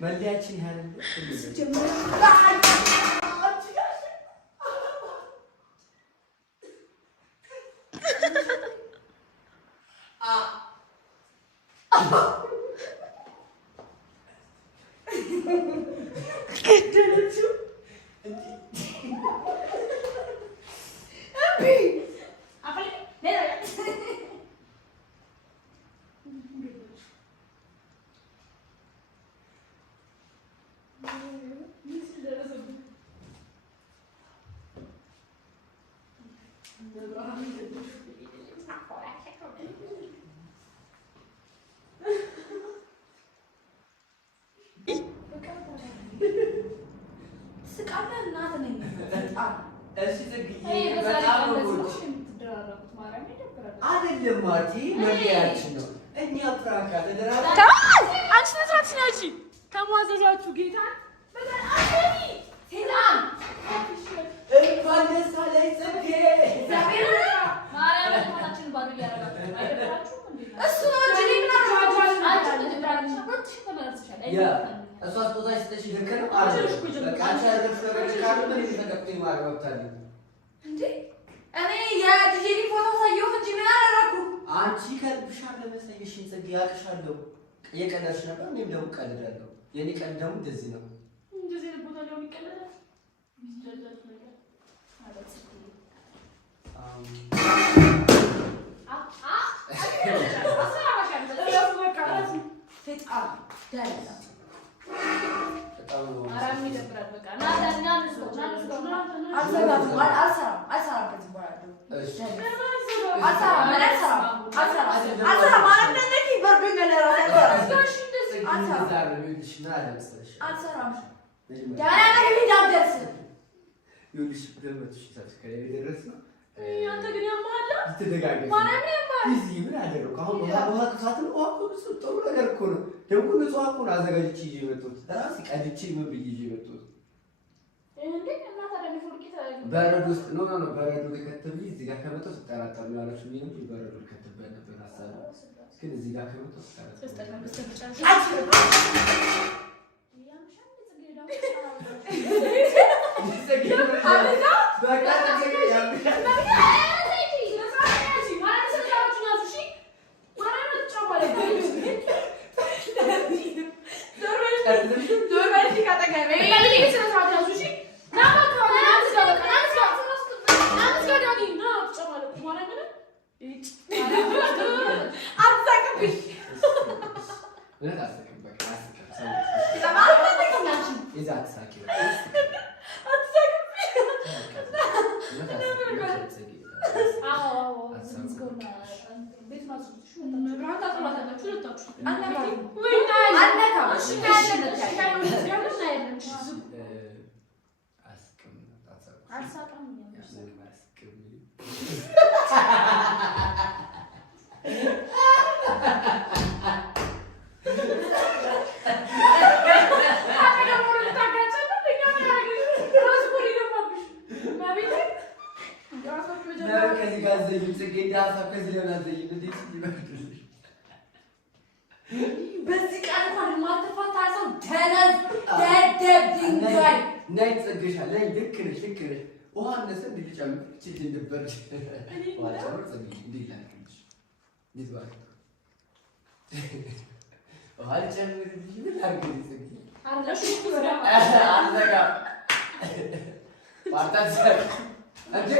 መለያችን ያለ አይደለም ማርቲ መለያችን ነው። እኛ ፍራንካ ተደራራ አንቺ ነሳች ነጂ ከማዘዣችሁ ጌታ በቃ አሽኒ ሰላም እንኳን ደስ አለሽ ጽጌ እግዚአብሔር ማርያም ታችን ባሉ ያረጋግጣል አይደላችሁ እንዴ እሱ ነው እንጂ ምን አራጃል አንቺ ተደራራሽ ወጥሽ ተመለስሻል እሷ ስጦታ ስትሽ ልከነ አልሽ በቃ አንቺ ያረፍሽ ነገር ካለ ምን ይፈጠቅኝ ማረጋግጣል እንዴ እኔ የዲጄሊ ፎቶ ሳይሆን እንጂ ምን አደረኩ? አንቺ ከልብሽ ለመሰየሽኝ ጽጌ ያቅሻለሁ። የቀለድሽ ነበር እኔም ደግሞ ቀልዳለሁ። የኔ ቀልድ ደግሞ እንደዚህ ነው። እንደዚህ ነው ቦታ ላይ ይቀለዳል። ይስተጃጅ ነገር ማለት ነው። በረዶ ውስጥ ነው በረዶ ከተብኝ እዚህ ጋር ከመጣው ተጠራጣሪ ነው ያለሽ ምን ነው በረዶ ከተበለ ነበር ሐሳብ ግን እዚህ ጋር ከመጣው ተጠራጣሪ በዚህ ቃል እንኳን ማተፋታ ሰው ተነዝ ደደብ ድንጋይ ናይ ጽግሻለ ልክ ነሽ ውሃ ነሰ እንድልጫሉ እቺ ድንበር ዋጫው ጽግ እንዲላክልሽ ይዝባል ውሃ ጨምርልሽ ምን አርገኝ ጽግ አለሽ አለጋ ዋጣት አንተ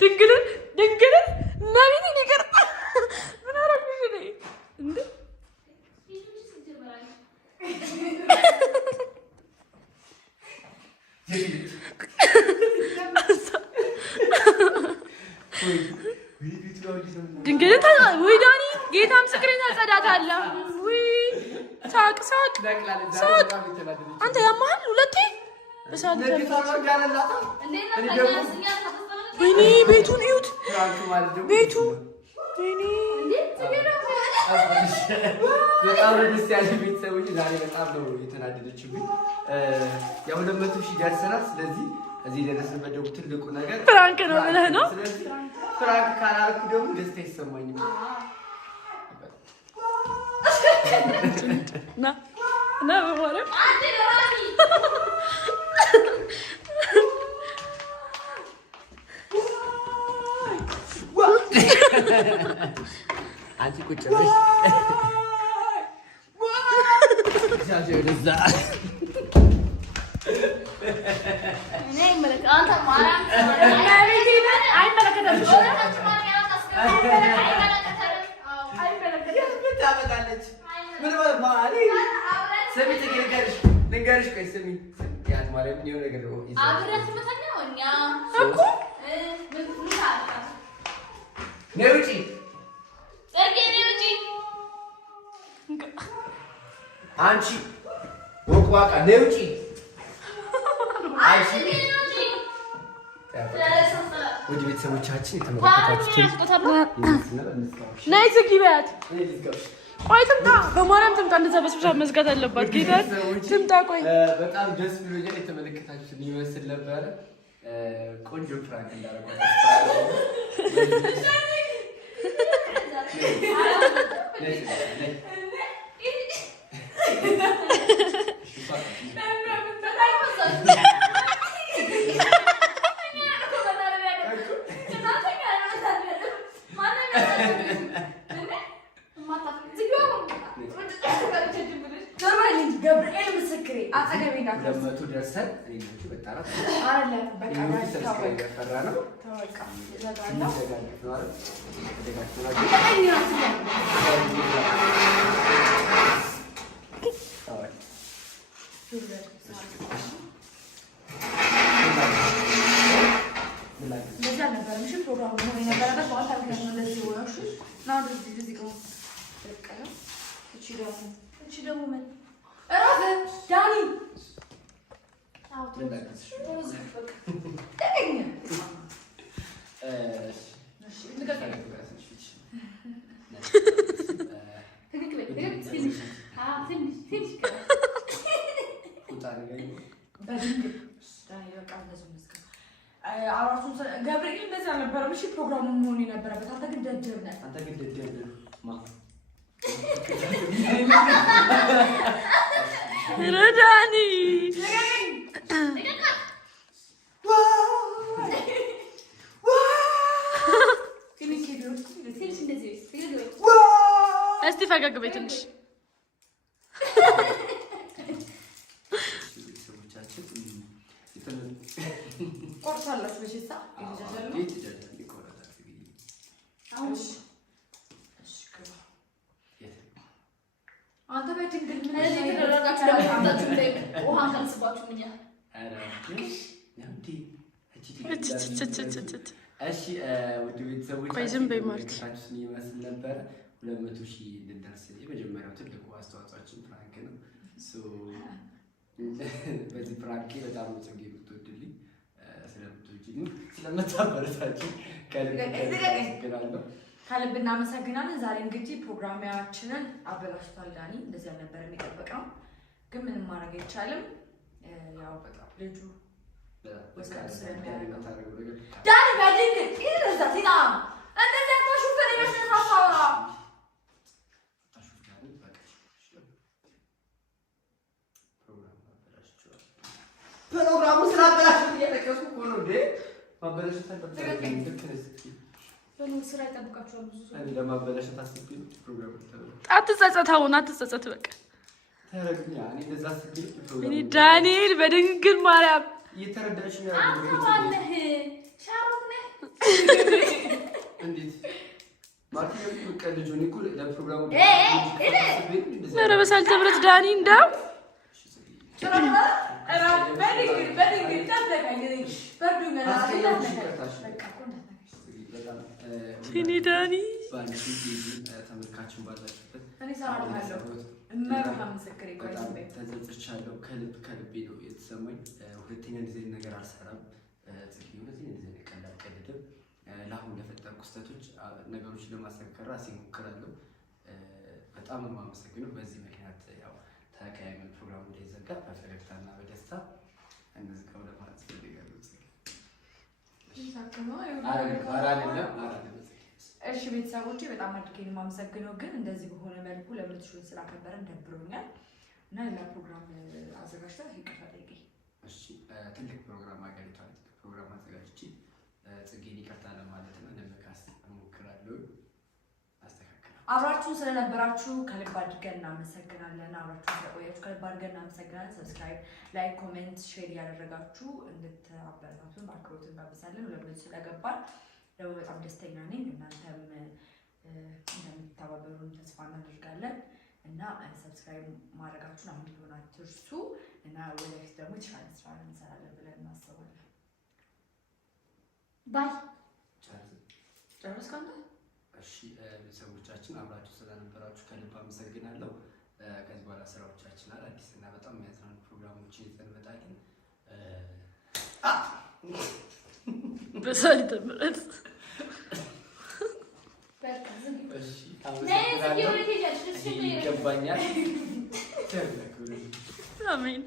ድንግል ነቢት ይቀርጣ ምን አረግሽ ነኝ እንዴ? ድንግል ወይ ዳኒ ጌታ ምስክሬን አጸዳታለሁ። ወይ ሳቅ ሳቅ ሳቅ አንተ ያማል ሁለቴ በሳል ወይኔ ቤቱን እዩት ቤቱ ወይኔ በጣም ደስ ያለ ቤተሰቦች ዛሬ በጣም ነው የተናደደችብኝ። ያው 200,000 ደርሰናል። ስለዚህ እዚህ ደረስንበት ደግሞ ትልቁ ነገር ፍራንክ ነው ብለህ ነው። ስለዚህ ፍራንክ ካላልኩ ደግሞ ደስታ ይሰማኝ ና በማለት አንቺ ቁጭ ብለሽ ወደዛ ልንገርሽ ቆይ ስሚ ያት ማለት ነው ነገር ነው ነውጪ አንቺ ወቅዋቃ ነውጪ ውድ ቤተሰቦቻችን የተመለከታችሁትን ነይ ዝጊ በያት። ቆይ ትምጣ፣ በማርያም ትምጣ። እንደዛ በስብሳ መዝጋት አለባት። ጌታ ትምጣ። ቆይ በጣም ደስ ብሎኛል። የተመለከታችሁትን ይመስል ነበረ። ቆንጆ ፍራንክ እንዳደረጓት ገብርኤል ምስክሬ አጠገቤና ለመቶ ደርሰን እኔ በጣም አለ በቃ ፈራ ነው ተወቃ ዳኒ ገብርኤል እንደዛ ነበረ። እሺ ፕሮግራሙ መሆን የነበረበት አንተ ግን ደደብ ነህ። ረዳኒ እስቲ ፈገግ በይ ትንሽ። ቆርሳላችሁ በሽታ አንተ በድንግል ምን ተደረጋችሁ? ለማታችሁ ላይ ውሃ ካልስባችሁ ምን ያ እሺ ውድ ቤተሰቦች ታችን ይመስል ነበር። 200,000 እንድንደርስ የመጀመሪያው ትልቁ አስተዋጽኦአችን ፍራንክ ነው። በዚህ ፍራንክ በጣም ጽጌ ብትወድልኝ ስለምትወጂኝ ስለምታበረታችሁ ከልብ እናመሰግናለን። ዛሬ እንግዲህ ፕሮግራማችንን አበላሽቷል ዳኒ። እንደዚህ አልነበረ የሚጠበቀው፣ ግን ምንም ማድረግ አይቻልም። ያው በቃ ልጁ ዳኒ በድንግ ይረዛ ሲና እንደዚህ አታሹፈር ይመስልታሳውራ ፕሮግራሙ ስላበላሽት እየጠቀሱ እኮ ነው እንዴ ማበላሽት ስራ ይጠብቃችኋል። ብዙ ሰው ለማበላሸት አስቤ ፕሮግራም አትጸጸት፣ አሁን አትጸጸት። በቃ ተረግኛ እኔ እንደዛ አስቤ እኔ ዳንኤል በድንግል ማርያም እየተረዳሽ ነው አንተ ማነህ? ሻሮክ ነህ? እንዴት ማለት ነው? ከልጁ እኮ ለፕሮግራሙ ኧረ በሳል ተብረት ዳኒ እንዳው እኔ ዳኒ ተመልካችን ባላችሁበት ተጸጽቻለሁ። ከልቤ ነው የተሰማኝ። ሁለተኛ እንደዚህ ነገር አልሰራም። ቀልድም ለአሁን ለፈጠርኩ ስህተቶች ነገሮችን ለማስተካከል ራሴ እሞክራለሁ። በጣም የማመሰግነው በዚህ ምክንያት ያው ተቀያሚ ፕሮግራሙ እንዳይዘጋ በፈገግታና በደስታ እንዝጋው ለማለት ፈልጋለሁ። እሺ ቤተሰቦቼ በጣም አድርጌ ነው የማመሰግነው። ግን እንደዚህ በሆነ መልኩ ለምትሹን ስላከበረን ደብሮኛል እና ሌላ ፕሮግራም አዘጋጅተህ ይቅርታ ጠይቀኝ። እሺ ትልቅ ፕሮግራም አገሪቷን ፕሮግራም አዘጋጅቼ ጽጌን ይቅርታ ለማለት ነው ለመካስ እሞክራለሁ። አብራችሁ ስለነበራችሁ ከልብ አድርገን እናመሰግናለን። አብራችሁ ስለቆያችሁ ከልብ አድርገን እናመሰግናለን። ሰብስክራይብ፣ ላይክ፣ ኮሜንት፣ ሼር ያደረጋችሁ እንድታበረታቱን በአክብሮት እንጋብዛለን። ለምን ስለገባን ደግሞ በጣም ደስተኛ ነኝ። እናንተም እንደምትተባበሩን ተስፋ እናደርጋለን እና ሰብስክራይብ ማድረጋችሁን አሁን ቢሆን አትርሱ እና ወደፊት ደግሞ የተሻለ ስራ እንሰራለን ብለን እናስባለን። ባይ ጨረስካለ? እሺ ቤተሰቦቻችን አብራችሁ ስለነበራችሁ ከልብ አመሰግናለሁ። ከዚህ በኋላ ስራዎቻችን አዲስ እና በጣም የሚያዝናኑ ፕሮግራሞችን ይዘን እንመጣለን። በሳል ተመረጥ ይገባኛል። አሜን።